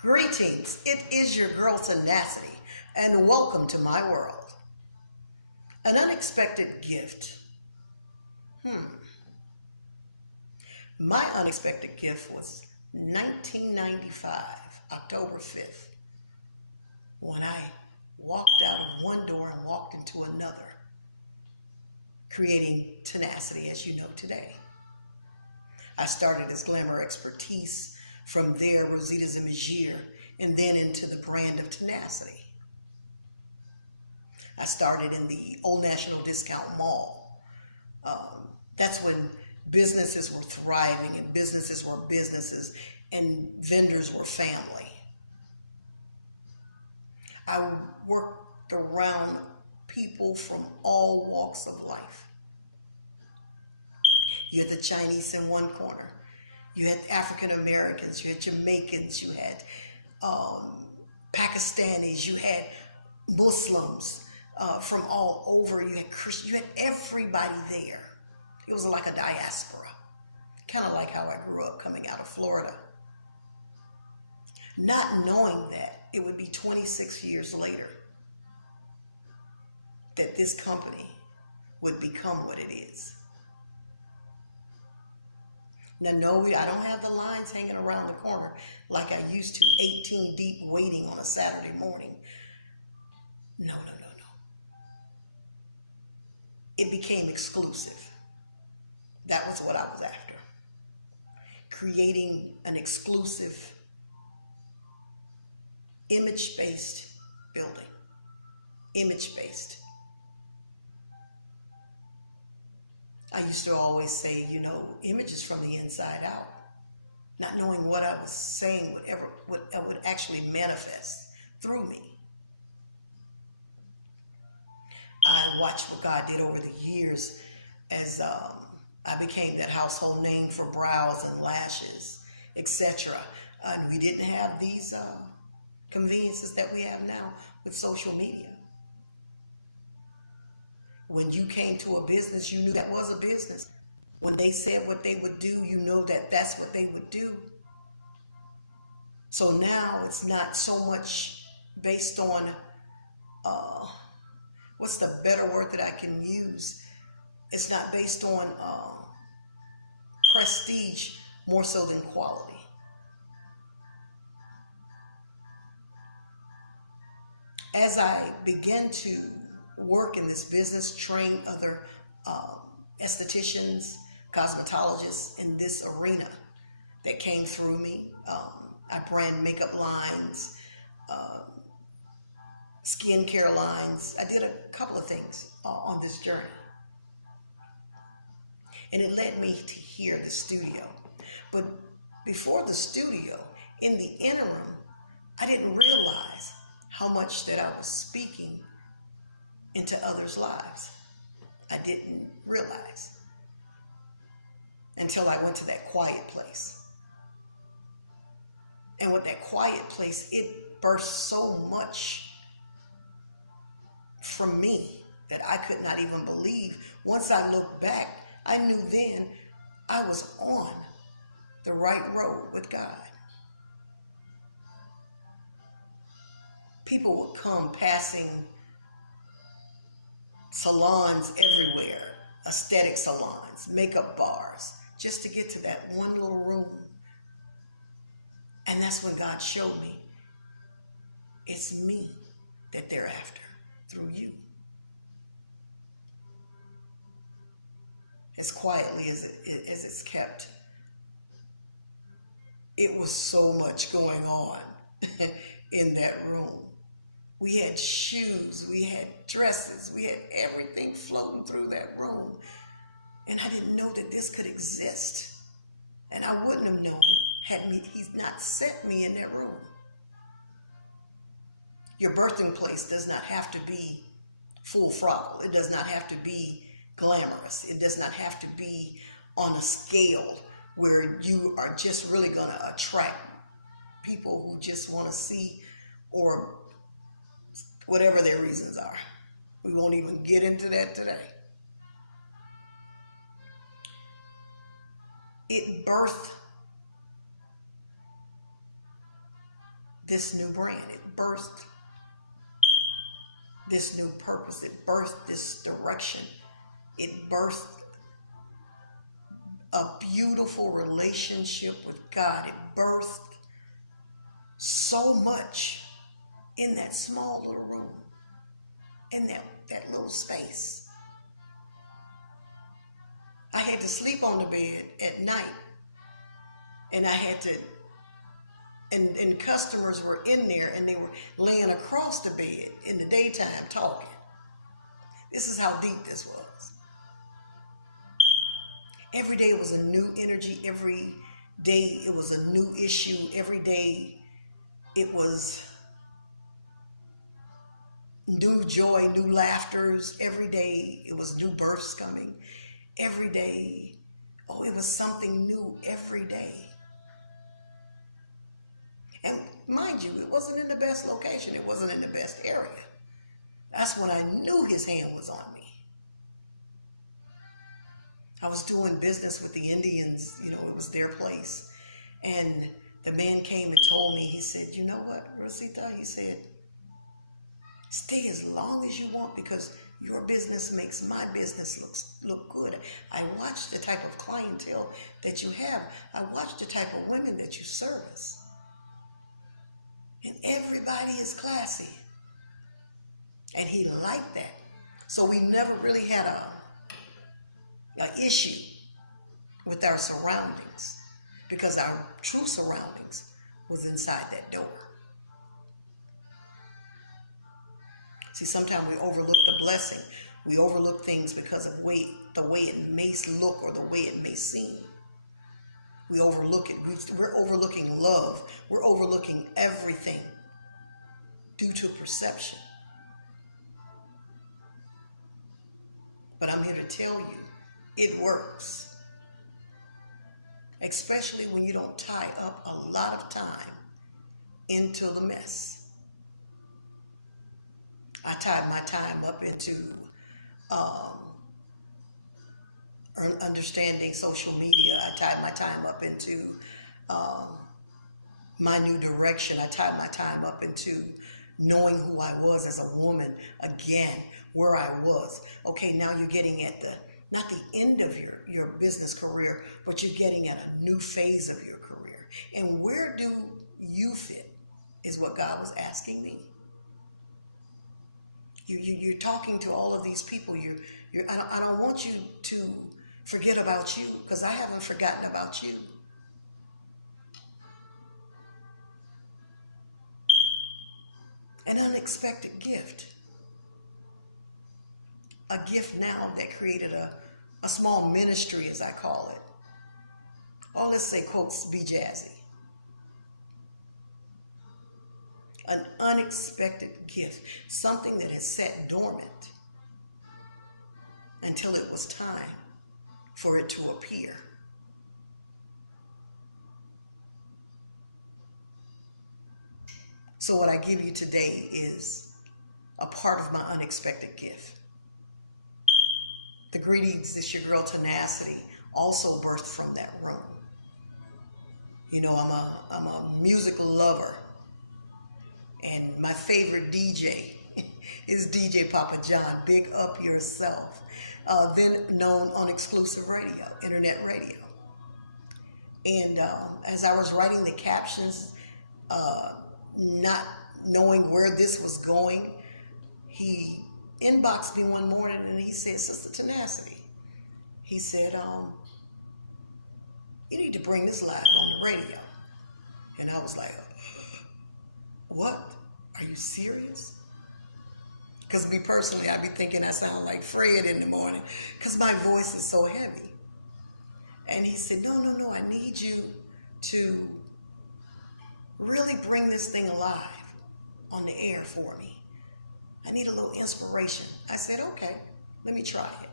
Greetings, it is your girl Tenacity, and welcome to my world. An unexpected gift. My unexpected gift was 1995, October 5th, when I walked out of one door and walked into another, creating Tenacity as you know today. I started as Glamour Expertise, from there Rosita's Imagere, and then into the brand of Tenacity. I started in the Old National Discount Mall. That's when businesses were thriving and businesses were businesses and vendors were family. I worked around people from all walks of life. You had the Chinese in one corner. You had African Americans, you had Jamaicans, you had Pakistanis, you had Muslims from all over. You had Christians, you had everybody there. It was like a diaspora, kind of like how I grew up coming out of Florida. Not knowing that it would be 26 years later that this company would become what it is. Now, no, I don't have the lines hanging around the corner like I used to, 18 deep waiting on a Saturday morning. No. It became exclusive. That was what I was after. Creating an exclusive, image-based building. Image-based. I used to always say, image is from the inside out. Not knowing what I was saying would actually manifest through me. I watched what God did over the years as I became that household name for brows and lashes, etc. And we didn't have these conveniences that we have now with social media. When you came to a business, you knew that was a business. When they said what they would do, you know that that's what they would do. So now it's not so much based on, what's the better word that I can use? It's not based on prestige more so than quality. As I begin to work in this business, train other estheticians, cosmetologists in this arena that came through me. I brand makeup lines, skincare lines. I did a couple of things on this journey. And it led me to here, the studio. But before the studio, in the interim, I didn't realize how much that I was speaking into others' lives. I didn't realize until I went to that quiet place. And with that quiet place, it burst so much from me that I could not even believe. Once I looked back, I knew then I was on the right road with God. People would come passing salons everywhere, aesthetic salons, makeup bars, just to get to that one little room. And that's when God showed me, it's me that they're after, through you. As quietly as it's kept, it was so much going on in that room. We had shoes, we had dresses, we had everything floating through that room. And I didn't know that this could exist. And I wouldn't have known had He's not set me in that room. Your birthing place does not have to be full throttle. It does not have to be glamorous. It does not have to be on a scale where you are just really going to attract people who just want to see, or whatever their reasons are. We won't even get into that today. It birthed this new brand. It birthed this new purpose. It birthed this direction. It birthed a beautiful relationship with God. It birthed so much in that small little room, in that little space. I had to sleep on the bed at night, and I had to, and customers were in there, and they were laying across the bed in the daytime talking. This is how deep this was. Every day it was a new energy. Every day it was a new issue. Every day it was new joy, new laughters. Every day it was new births coming. Every day, it was something new every day. And mind you, it wasn't in the best location. It wasn't in the best area. That's when I knew his hand was on me. I was doing business with the Indians, it was their place. And the man came and told me, he said, "You know what, Rosita?" He said, "Stay as long as you want, because your business makes my business look good. I watch the type of clientele that you have. I watch the type of women that you service. And everybody is classy." And he liked that. So we never really had an issue with our surroundings, because our true surroundings was inside that door. See, sometimes we overlook the blessing. We overlook things because of the way it may look or the way it may seem. We overlook it. We're overlooking love. We're overlooking everything due to perception. But I'm here to tell you, it works. Especially when you don't tie up a lot of time into the mess. I tied my time up into understanding social media. I tied my time up into my new direction. I tied my time up into knowing who I was as a woman again, where I was. Okay, now you're getting at not the end of your business career, but you're getting at a new phase of your career. And where do you fit is what God was asking me. You're talking to all of these people. I don't want you to forget about you, because I haven't forgotten about you. An unexpected gift. A gift now that created a small ministry, as I call it. Oh, let's say, quotes, be jazzy. An unexpected gift, something that had sat dormant until it was time for it to appear. So what I give you today is a part of my unexpected gift. The greetings, this your girl Tenacity, also birthed from that room. I'm a musical lover. And my favorite DJ is DJ Papa John, Big Up Yourself, then known on exclusive radio, internet radio. And as I was writing the captions, not knowing where this was going, he inboxed me one morning and he said, "Sister Tenacity," he said, "you need to bring this live on the radio." And I was like, "What? Are you serious?" Because me personally, I be thinking I sound like Fred in the morning because my voice is so heavy. And he said, no, I need you to really bring this thing alive on the air for me. I need a little inspiration. I said, okay, let me try it.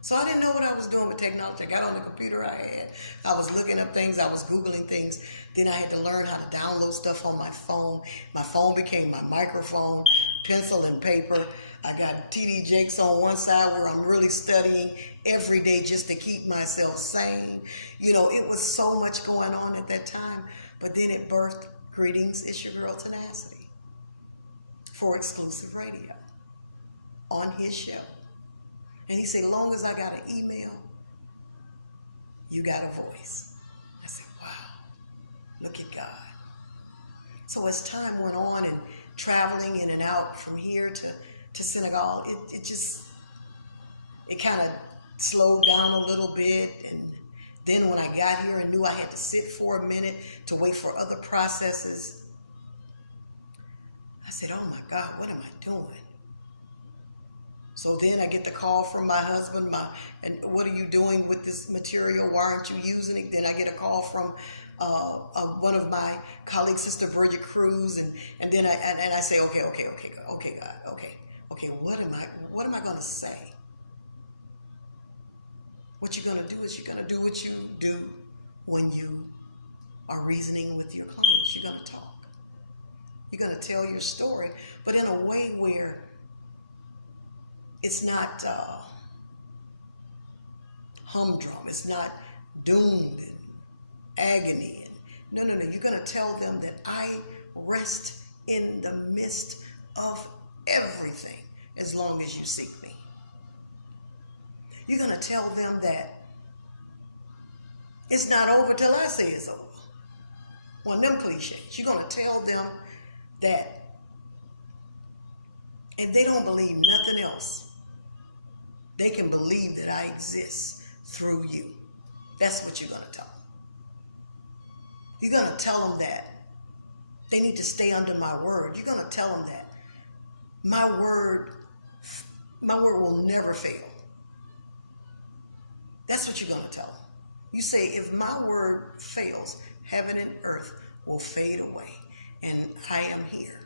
So I didn't know what I was doing with technology. I got on the computer I was looking up things. I was Googling things. Then I had to learn how to download stuff on my phone. My phone became my microphone, pencil and paper. I got TD Jakes on one side where I'm really studying every day just to keep myself sane. It was so much going on at that time. But then it birthed Greetings, it's your girl Tenacity for Exclusive Radio on his show. And he said, long as I got an email, you got a voice. I said, wow, look at God. So as time went on and traveling in and out from here to Senegal, it kind of slowed down a little bit. And then when I got here and knew I had to sit for a minute to wait for other processes, I said, oh my God, what am I doing? So then I get the call from my husband, and what are you doing with this material? Why aren't you using it? Then I get a call from one of my colleagues, Sister Bridget Cruz, and then I say, okay, God, okay, what am I going to say? What you're going to do is you're going to do what you do when you are reasoning with your clients. You're going to talk. You're going to tell your story, but in a way where it's not humdrum. It's not doomed and agony. No. You're going to tell them that I rest in the midst of everything as long as you seek me. You're going to tell them that it's not over till I say it's over. One of them cliches. You're going to tell them that if they don't believe nothing else, they can believe that I exist through you. That's what you're going to tell them. You're going to tell them that they need to stay under my word. You're going to tell them that my word will never fail. That's what you're going to tell them. You say, if my word fails, heaven and earth will fade away. And I am here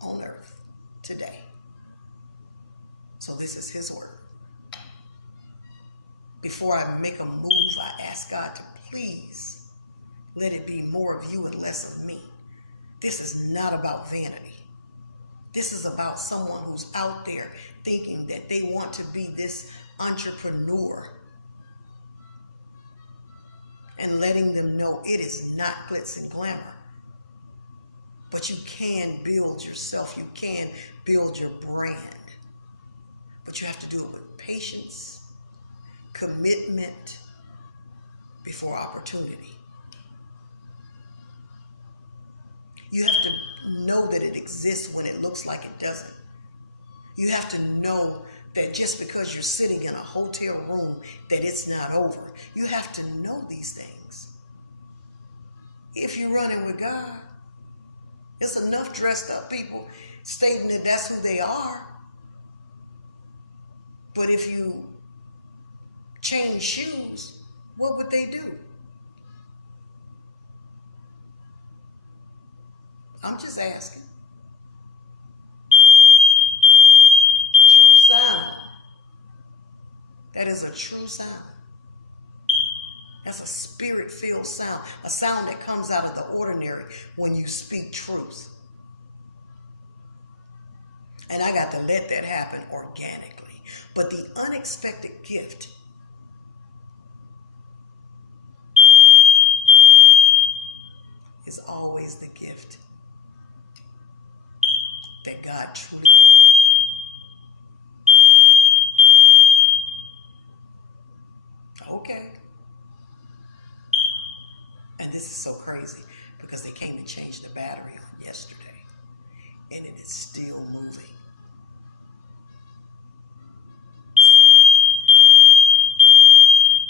on earth today. So this is his word. Before I make a move, I ask God to please let it be more of you and less of me. This is not about vanity. This is about someone who's out there thinking that they want to be this entrepreneur, and letting them know it is not glitz and glamour. But you can build yourself. You can build your brand. But you have to do it with patience, commitment before opportunity. You have to know that it exists when it looks like it doesn't. You have to know that just because you're sitting in a hotel room, that it's not over. You have to know these things. If you're running with God, it's enough dressed up people stating that that's who they are. But if you change shoes, what would they do? I'm just asking. True sound. That is a true sound. That's a spirit-filled sound. A sound that comes out of the ordinary when you speak truth. And I got to let that happen organically. But the unexpected gift is always the gift that God truly gave you. Okay. And this is so crazy because they came to change the battery on yesterday, and it is still moving.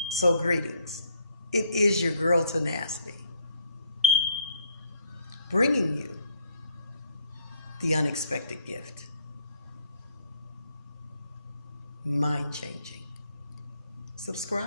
So greetings. It is your girl Tenacity, bringing you the unexpected gift. Mind changing. Subscribe.